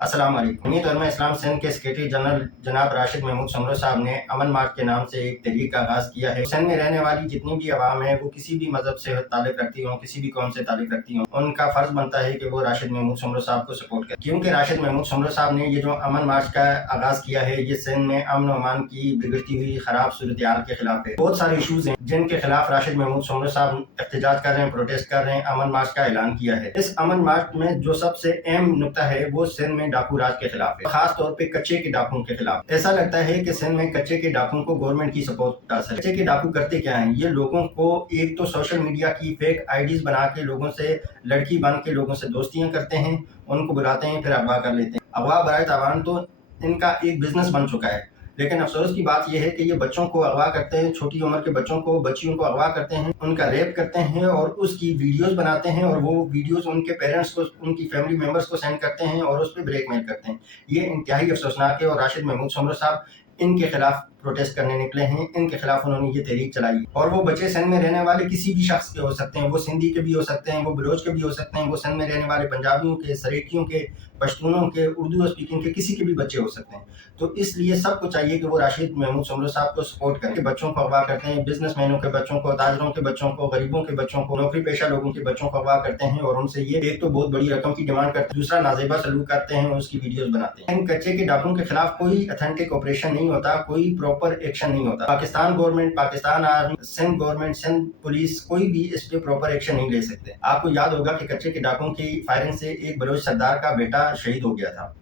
السلام علیکم۔ امید علماء اسلام سندھ کے سیکریٹری جنرل جناب راشد محمود سمرو صاحب نے امن مارچ کے نام سے ایک تحریک کا آغاز کیا ہے۔ سندھ میں رہنے والی جتنی بھی عوام ہے وہ کسی بھی مذہب سے تعلق رکھتی ہوں، کسی بھی قوم سے تعلق رکھتی ہوں، ان کا فرض بنتا ہے کہ وہ راشد محمود سمرو صاحب کو سپورٹ کریں، کیونکہ راشد محمود سمرو صاحب نے یہ جو امن مارچ کا آغاز کیا ہے یہ سندھ میں امن و امان کی بگڑتی ہوئی خراب صورتحال کے خلاف ہے۔ بہت سارے ایشوز ہیں جن کے خلاف راشد محمود سمرو صاحب احتجاج کر رہے ہیں، پروٹیسٹ کر رہے ہیں، امن مارچ کا اعلان کیا ہے۔ اس امن مارچ میں جو سب سے اہم نقطہ ہے وہ سندھ میں ڈاکو راج کے خلاف ہے، خاص طور پہ کچے کے ڈاکوؤں کے خلاف۔ ایسا لگتا ہے کہ سندھ میں کچے کے ڈاکوؤں کو گورنمنٹ کی سپورٹ حاصل ہے۔ کچے کے ڈاکو کرتے کیا ہیں؟ یہ لوگوں کو ایک تو سوشل میڈیا کی فیک آئی ڈیز بنا کے لوگوں سے لڑکی بن کے لوگوں سے دوستیاں کرتے ہیں، ان کو بلاتے ہیں، پھر اغوا کر لیتے ہیں۔ اغوا برائے تاوان تو ان کا ایک بزنس بن چکا ہے، لیکن افسوس کی بات یہ ہے کہ یہ بچوں کو اغوا کرتے ہیں، چھوٹی عمر کے بچوں کو، بچیوں کو اغوا کرتے ہیں، ان کا ریپ کرتے ہیں اور اس کی ویڈیوز بناتے ہیں، اور وہ ویڈیوز ان کے پیرنٹس کو، ان کی فیملی ممبرس کو سینڈ کرتے ہیں اور اس پہ بلیک میل کرتے ہیں۔ یہ انتہائی افسوسناک ہے، اور راشد محمود سمرو صاحب ان کے خلاف پروٹیسٹ کرنے نکلے ہیں، ان کے خلاف انہوں نے یہ تحریک چلائی۔ اور وہ بچے سندھ میں رہنے والے کسی بھی شخص کے ہو سکتے ہیں، وہ سندھی کے بھی ہو سکتے ہیں، وہ بلوچ کے بھی ہو سکتے ہیں، وہ سندھ میں رہنے والے پنجابیوں کے، سریکیوں کے، پشتونوں کے، اردو اسپیکنگ کے، کسی کے بھی بچے ہو سکتے ہیں۔ تو اس لیے سب کو چاہیے کہ وہ راشد محمود سمرو صاحب کو سپورٹ کریں۔ بچوں کو اغوا کرتے ہیں، بزنس مینوں کے بچوں کو، تاجروں کے بچوں کو، غریبوں کے بچوں کو، نوکری پیشہ لوگوں کے بچوں کو اغوا کرتے ہیں، اور ان سے یہ ایک تو بہت بڑی رقم کی ڈیمانڈ کرتے ہیں، دوسرا نازیبا سلوک کرتے ہیں اور اس کی ویڈیوز بناتے ہیں۔ ان کچے کے ڈاکوؤں کے خلاف کوئی اتھینٹک آپریشن نہیں ہوتا، کوئی پراپر ایکشن نہیں ہوتا۔ Pakistan government, Pakistan army, Sindh government, Sindh police, کوئی بھی اس پہ پراپر ایکشن نہیں لے سکتے۔ آپ کو یاد ہوگا کہ کچے کے ڈاکوؤں کی فائرنگ سے ایک بلوچ سردار کا بیٹا شہید ہو گیا تھا۔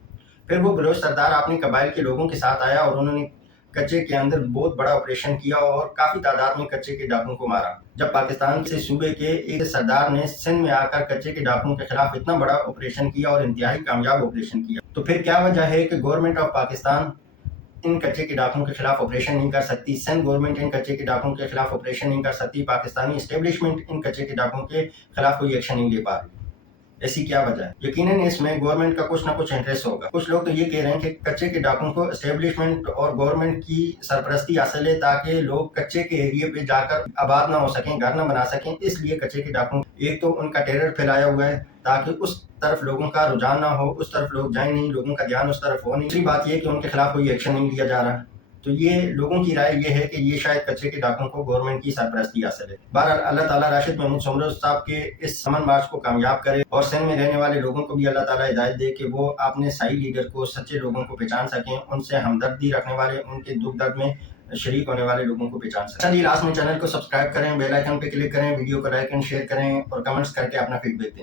پھر وہ بلوچ سردار اپنے قبائل کے لوگوں کے ساتھ آیا اور انہوں نے کچے کے اندر بہت بڑا آپریشن کیا اور کافی تعداد میں کچے کے ڈاکوؤں کو مارا۔ جب پاکستان سے صوبے کے ایک سردار نے سندھ میں آ کر کچے کے ڈاکوؤں کے خلاف اتنا بڑا آپریشن کیا اور انتہائی کامیاب آپریشن کیا، تو پھر کیا وجہ ہے کہ گورنمنٹ آف پاکستان ان کچے کے ڈاکوؤں کے خلاف آپریشن نہیں کر سکتی؟ سندھ گورنمنٹ ان کچے کے ڈاکوؤں کے خلاف آپریشن نہیں کر سکتی؟ پاکستانی اسٹیبلشمنٹ ان کچے کے ڈاکوؤں کے خلاف کوئی ایکشن نہیں لے پا رہی؟ ایسی کیا وجہ ہے؟ یقیناً اس میں گورنمنٹ کا کچھ نہ کچھ انٹرسٹ ہوگا۔ کچھ لوگ تو یہ کہہ رہے ہیں کہ کچے کے ڈاکوؤں کو اسٹیبلشمنٹ اور گورنمنٹ کی سرپرستی حاصل ہے تاکہ لوگ کچے کے ایریے پہ جا کر آباد نہ ہو سکیں، گھر نہ بنا سکیں، اس لیے کچے کے ڈاکوؤں ایک تو ان کا ٹیرر پھیلایا ہوا ہے تاکہ اس طرف لوگوں کا رجحان نہ ہو، اس طرف لوگ جائیں نہیں، لوگوں کا دھیان اس طرف ہو نہیں۔ دوسری بات یہ کہ ان کے خلاف کوئی ایکشن نہیں لیا جا رہا۔ تو یہ لوگوں کی رائے یہ ہے کہ یہ شاید کچے کے ڈاکوؤں کو گورنمنٹ کی سرپرستی حاصل ہے۔ بہرحال اللہ تعالیٰ راشد محمود سمرو صاحب کے اس امن مارچ کو کامیاب کرے، اور سندھ میں رہنے والے لوگوں کو بھی اللہ تعالیٰ ہدایت دے کہ وہ اپنے صحیح لیڈر کو، سچے لوگوں کو پہچان سکیں، ان سے ہمدردی رکھنے والے، ان کے دکھ درد میں شریک ہونے والے لوگوں کو پہچان سکیں۔ چلیے لاسٹ میں چینل کو سبسکرائب کریں، بیل آئیکن پہ کلک کریں، ویڈیو کو لائک اینڈ شیئر کریں، اور کمنٹس کر کے اپنا فیڈ بیک دیں۔